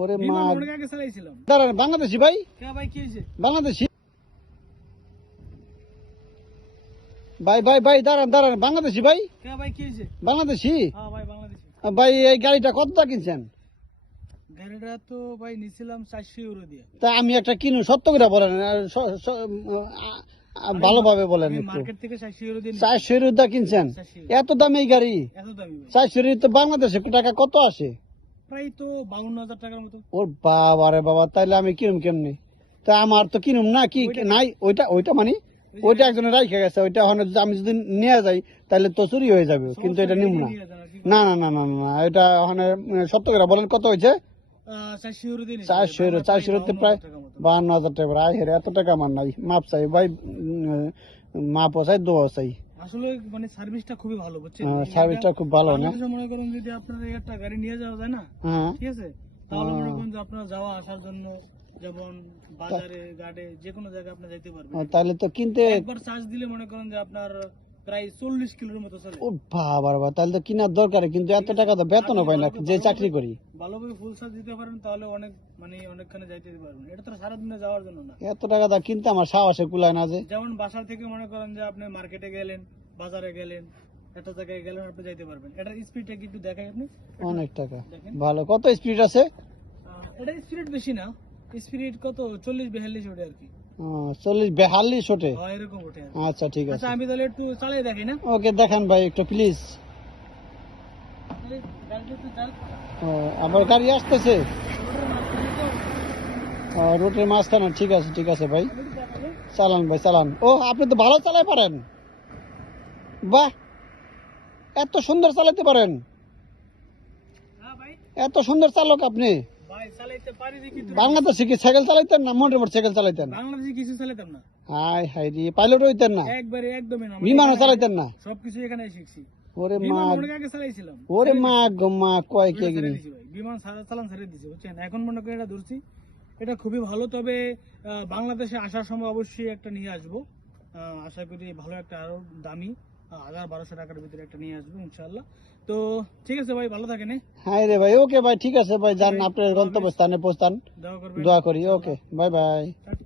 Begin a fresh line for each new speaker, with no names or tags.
ওরে মা দাঁড়ান বাংলাদেশি ভাই?
হয়েছে?
বাংলাদেশি? ভাই ভাই ভাই দাঁড়ান দাঁড়ান বাংলাদেশি ভাই?
হয়েছে?
বাংলাদেশি?
হ্যাঁ ভাই
এই গাড়িটা কত টাকা কিনছেন?
গাড়িটা তো ভাই নিছিলাম চারশো ইউরো দিয়ে।
তা আমি একটা কিনুন সত্য করে বলেন ভালোভাবে বলেন
চারশো ইউরো
কিনছেন? এত দামে এই গাড়ি? চারশো তো বাংলাদেশে টাকা কত আসে?
প্রায় তো বাউন্ন হাজার টাকার মতো।
ওর বাবা রে বাবা তাইলে আমি কিনুম কেমনি? তা আমার তো কিনুম না কি নাই ওইটা ওইটা মানে? ওইটা রাইখে গেছে ওইটা আমি যদি নিয়ে যাই তাহলে তো চুরি হয়ে যাবে কিন্তু এটা নিম না। না না না না না এটা ওখানে সত্য করে বলেন কত হয়েছে?
চারশো ইউরো
চারশো ইউরোতে প্রায় বাহান্ন হাজার টাকা আয় হেরে এত টাকা আমার নাই মাপ চাই ভাই উম, মাপ চাই দোয়া চাই।
আসলে মানে সার্ভিসটা খুবই ভালো বুঝছেন?
হ্যাঁ, সার্ভিসটা খুব ভালো না?
বাংলাদেশে মনে করেন যদি আপনার একটা গাড়ি নিয়ে যাওয়া যায় না
হ্যাঁ।
ঠিক আছে? তাহলে মনে করেন যে আপনার যাওয়া আসার জন্য যেমন বাজারে ঘাটে যে কোনো জায়গায় আপনি যাইতে পারবেন।
ও, তাহলে তো কিনতে
একবার চার্জ দিলে মনে করেন যে আপনার প্রায় চল্লিশ কিলোর মতো চলে।
ও বাবা বাবা তাহলে তো কেনার দরকার কিন্তু এত টাকা তো বেতনও পাই না যে চাকরি করি।
ভালোভাবে ফুল চার্জ দিতে পারেন তাহলে অনেক মানে অনেকখানে যাইতে পারবেন। এটা তো সারাদিনে যাওয়ার জন্য না।
এত টাকা দা কিনতে আমার সাহসে কুলায় না যে।
যেমন বাসা থেকে মনে করেন যে আপনি মার্কেটে গেলেন বাজারে গেলেন একটা জায়গায় গেলেন আপনি যাইতে পারবেন। এটার স্পিডটা কি একটু দেখাই আপনি?
অনেক টাকা। ভালো। কত স্পিড আছে?
এটা স্পিড বেশি না। স্পিড কত? চল্লিশ বেহাল্লিশ ওঠে আর কি।
চল্লিশ বেহাল্লিশ ওঠে?
এরকম ওঠে
আচ্ছা ঠিক আছে।
আচ্ছা আমি তাহলে একটু চালিয়ে দেখি না?
ওকে দেখান ভাই একটু প্লিজ আমার গাড়ি আসতেছে?
রোডের মাঝখানে।
ঠিক আছে ঠিক আছে ভাই। চালান ভাই চালান। ও আপনি তো ভালো চালাই পারেন। বাহ! এত সুন্দর চালাতে পারেন।
হ্যাঁ
এত সুন্দর চালক আপনি। বাংলাদেশে কি সাইকেল চালাইতেন না সাইকেল চালাইতেন?
বাংলাদেশে কিছু চালাইতাম না।
হাই হাই রে পাইলট হইতেন না?
একবারে একদমই না।
বিমানও চালাইতেন না?
সবকিছু এখানে শিখছি।
ওরে মা
আগে চালাইছিলাম।
ওরে মা গো মা কয় কে গিনি
বিমান সারা চালান ছেড়ে দিছি বুঝছেন? এখন মনে করি এটা ধরছি। এটা খুবই ভালো তবে বাংলাদেশে আসার সময় অবশ্যই একটা নিয়ে আসব। আশা করি ভালো একটা আরও দামি হাজার বারোশো টাকার ভিতরে একটা নিয়ে আসব ইনশাল্লাহ তো ঠিক আছে ভাই ভালো থাকেন হ্যাঁ?
রে ভাই ওকে ভাই ঠিক আছে ভাই যান আপনার গন্তব্যস্থানে পৌঁছান দোয়া করি ওকে বাই বাই।